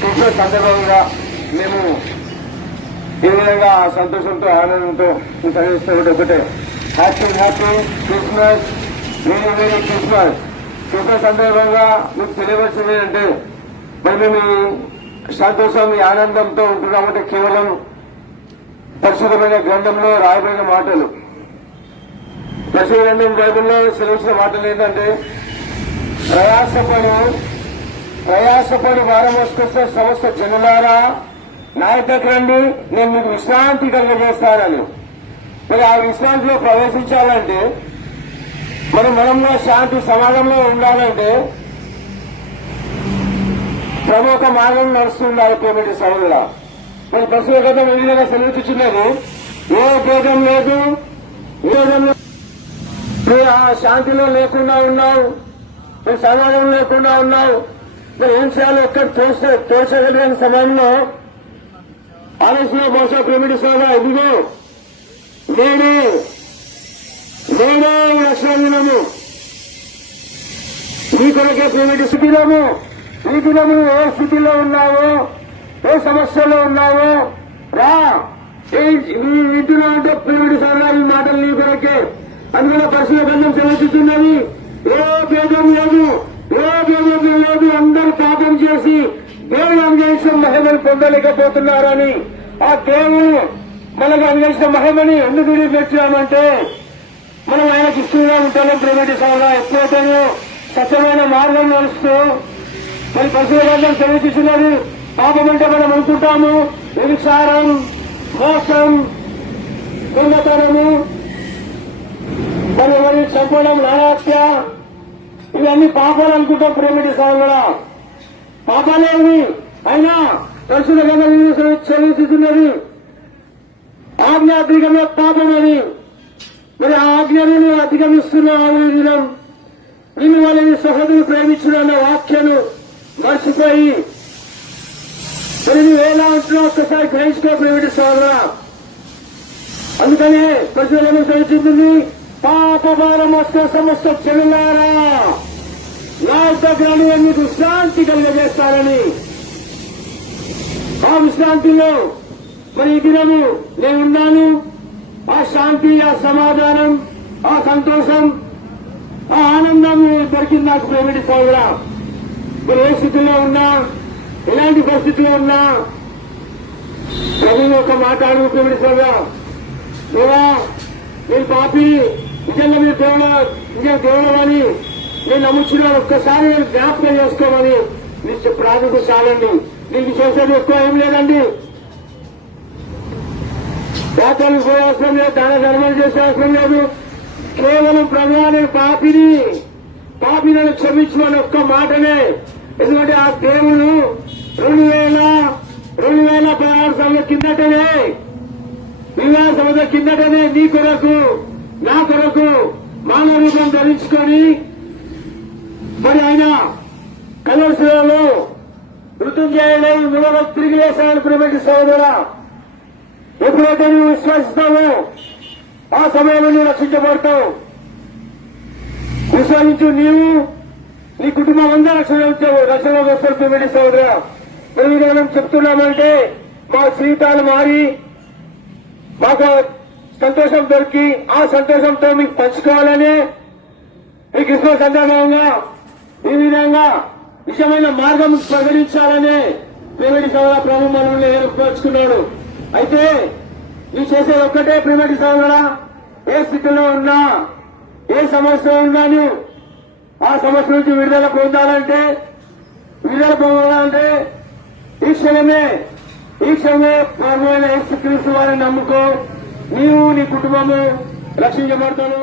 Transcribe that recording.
Christmas సందర్భంగా మేము ఏ విధంగా సంతోషంతో ఆనందంతో చదివిస్తున్నట్టు ఒకటే happy happy Christmas, very very Christmas. Christmas సందర్భంగా మీకు తెలియవలసింది అంటే మరి మేము సంతోషం ఈ ఆనందంతో ఉంటున్నామంటే కేవలం పరిశుభ్రమైన గ్రంథంలో రాయబడిన మాటలు. పరిశుభ్ర గ్రంథం బైబిల్లో సెలవించిన మాటలు ఏంటంటే ప్రయాసపడి వారం వస్తున్న సమస్త జనులారా నా దగ్గరకు రండి, నేను మీకు విశ్రాంతి కలిగజేస్తానని. మరి ఆ విశ్రాంతిలో ప్రవేశించాలంటే మనంలో శాంతి సమాజంలో ఉండాలంటే ప్రముఖ మార్గం నడుస్తుండాలి. పేమెంట్ సభల మరి ప్రస్తుత గతం ఏ విధంగా సెలవుచున్నది, ఏ భేదం లేదు, ఆ శాంతిలో లేకుండా ఉన్నావు, సమాజం లేకుండా ఉన్నావు, మరి ఏం చేయాలో ఎక్కడ తోచగలిగిన సమయంలో ఆలోచన బహుశా పేమెంట్ సభ ఇదిగో నేనే రక్షణ దినము, నీ కొరకే పేమెంట్ స్థితిలోము. ఈ దినము ఏ స్థితిలో ఉన్నావో, ఏ సమస్యలో ఉన్నావో రా, ఈ ఇంటిలో ఉంటే పేమెంట్ సభ మాటలు నీ కొరకే. అందువల్ల పరిశుభ్ర గ్రంథం సెలవుతున్నది ఏ భేదం లేదు, అందరూ పాపం చేసి దేవుడు అనుగ్రహించిన మహిమను పొందలేకపోతున్నారని, ఆ దేవుడు మనకు అనుగ్రహించిన మహిమని ఎందుకు విడిపెట్టామంటే మనం ఆయనకి ఇష్టంగా ఉంటాం. ప్రైవేట్ సభ ఎప్పుడైతే స్వచ్ఛమైన మార్గం నడుస్తూ మరి పరిశుభ్ర గ్రంథం సెలవుతున్నది పాపం అంటే మనం అనుకుంటాము వ్యభిచారం, మోసం, దొంగతనము, మరి ఎవరిని చంపడం, నానాత్య, ఇవన్నీ పాపాలు అనుకుంటాం. ప్రేమిటి సభలో పాపాలేవి అయినా పరిశుభ్ర గ్రంథం చదువుతున్నది ఆజ్ఞాత్రికంగా పాపం అని. మరి ఆ ఆజ్ఞను అధిగమిస్తున్నావు. ఈ దినం నేను వాళ్ళని సహోదరులు ప్రేమించిన వాక్యను మర్చిపోయి మరి నువ్వు ఎలా ఉంటున్నావు ఒక్కసారి గ్రహించుకో ప్రేమిటి సోదరా. అందుకనే ప్రజలను తెలుస్తుంది పాప భారం వస్తే సమస్త చెల్లారా నా దగ్గరని మీకు విశ్రాంతి కలిగజేస్తారని. ఆ విశ్రాంతిలో మరి ఈ దినము నేనున్నాను. ఆ శాంతి, ఆ సమాధానం, ఆ సంతోషం, ఆ ఆనందం దొరికింది నాకు ప్రేమిటి సోదరా. మరి ఏ స్థితిలో ఉన్నా, ఎలాంటి పరిస్థితిలో ఉన్నా ప్రభువు ఒక మాట అడుగు ప్రేమిటి సోదరా. దేవా నేను పాపి, నిజంగా మీరు దేవుడు అని నేను నమ్ముచున్నాను, ఒక్కసారి నేను జ్ఞాపకం చేసుకోమని మీరు ప్రార్థనకు చాలండి. దీనికి చేసేది ఎక్కువ ఏం లేదండి. దాతలకు పోయే అవసరం లేదు, దాన ధర్మాలు చేసే అవసరం లేదు. కేవలం ప్రభువా నేను పాపిలను క్షమించమని ఒక్క మాటనే. ఎందుకంటే ఆ దేవుడు 2016 సంవత్సరం కిందటనే, వివాహ సంవత్సరం కిందటనే నీ కొరకు నా కొరకు మానవ రూపం ధరించుకొని మరి ఆయన కలవశిలలో మృత్యుంజయుడై మూడవ తిరిగి వేశాడు. ప్రేమిటి సోదరా, ఎప్పుడైతే నువ్వు విశ్వసిస్తావో ఆ సమయంలో నువ్వు రక్షించబడతావు. విశ్వసించు, నీవు నీ కుటుంబం అంతా రక్షణ వస్తారు. ప్రేమిటి సోదరా, మేము చెప్తున్నామంటే మా జీవితాలు మారి మాకు సంతోషం దొరికి ఆ సంతోషంతో మీకు పంచుకోవాలని ఈ క్రిస్మస్ సందర్భంగా ఈ విధంగా విషయమైన మార్గం ప్రకటించాలని ప్రేమిటి సోదర ప్రభు మనల్ని ఏర్పరచుకున్నాడు. అయితే నీ చేసేది ఒక్కటే ప్రేమిటి సోదర, ఏ స్థితిలో ఉన్నా, ఏ సమస్య ఉన్నాను ఆ సమస్య నుంచి విడుదల పొందాలంటే ఈ క్షణమే ప్రభువైన యేసుక్రీస్తు వారిని నమ్ముకో, నీవు నీ కుటుంబము రక్షించబడతాను.